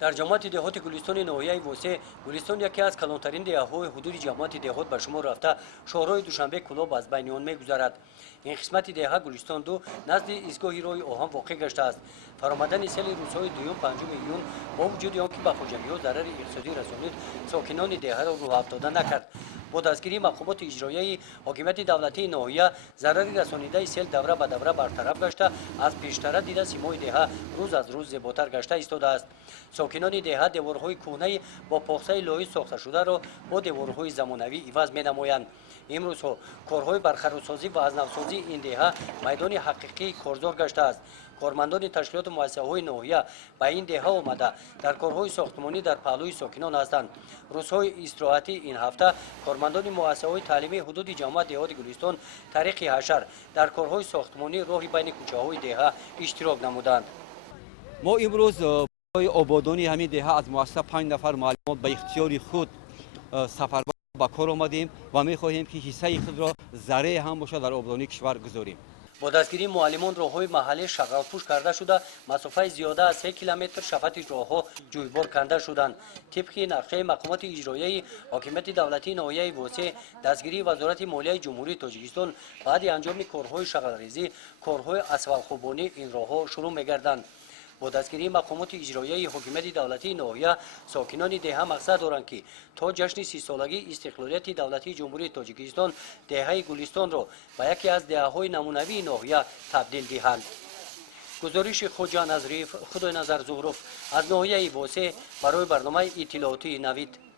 در جماعت دهات گلستان ناحیه وسه گلستان یکی از کلانترین دهه‌های حدود جماعت دهات به شمار رفته شهرهای دوشنبه کلاب از بین آن می‌گذرد. این قسمت دهه گلستان دو نزد ایستگاه راه آهن واقع گشته است. فرآمدن سیل روزهای دوم پنجم ایون با وجود آنکه به خرجمی‌ها ضرر اقتصادی رسانید ساکنان دهه را راه افتاده نکرد. با دستگیری مقامات اجرایی حاکمیت دولتی ناحیه ضرر رسانیده سیل دوره به دوره برطرف گشته از پیشتر دیده سیمای دهه روز از روز زیباتر گشته ایستاده است. ساکنان دهه دیوارهای کهنه با پاخته لوحی ساخته شده را با دیوارهای زمانوی عوض می‌نمایند. امروز کارهای برقرارسازی و از نوسازی این دهه میدان حقیقی کارزار گشته است. کارمندان تشکیلات مؤسسه‌های ناحیه به این دهه آمده در کارهای ساختمانی در پهلوی ساکنان هستند. روزهای استراحتی این هفته کارمندان مؤسسه‌های تعلیمی حدود جامعه دهات گلستان طریق حشر در کارهای ساختمانی راهی بین کوچه‌های دهه اشتراک نمودند. ما امروز برای آبادانی همین دهه از مؤسسه 5 نفر معلمان به اختیار خود سفر به کار آمدیم و می‌خواهیم که حصه خود را ذره هم باشه در آبادانی کشور گذاریم. با دستگیری معلمان راههای محلی شغل‌پوش کرده شده مسافت زیاده از 3 کیلومتر شفط راهها جویبار کنده شدند. طبق نقشه مقامات اجرایی حاکمیت دولتی ناحیه وسه دستگیری وزارت مالیه جمهوری تاجیکستان بعد انجام کارهای شغل‌ریزی کارهای اسفلت‌خوابانی این راهها شروع می‌گردند. با دستگیری مقامات اجرایی حکومت دولتی ناحیه ساکنان دهه مقصد دارند که تا جشن 30 سالگی استقلالیت دولتی جمهوری تاجیکستان دهه گلستان را به یکی از دهه‌های نمونوی ناحیه تبدیل دهند. گزارش خوجا نظریف خدای نظر زهرف از ناحیه وسه برای برنامه اطلاعاتی نوید.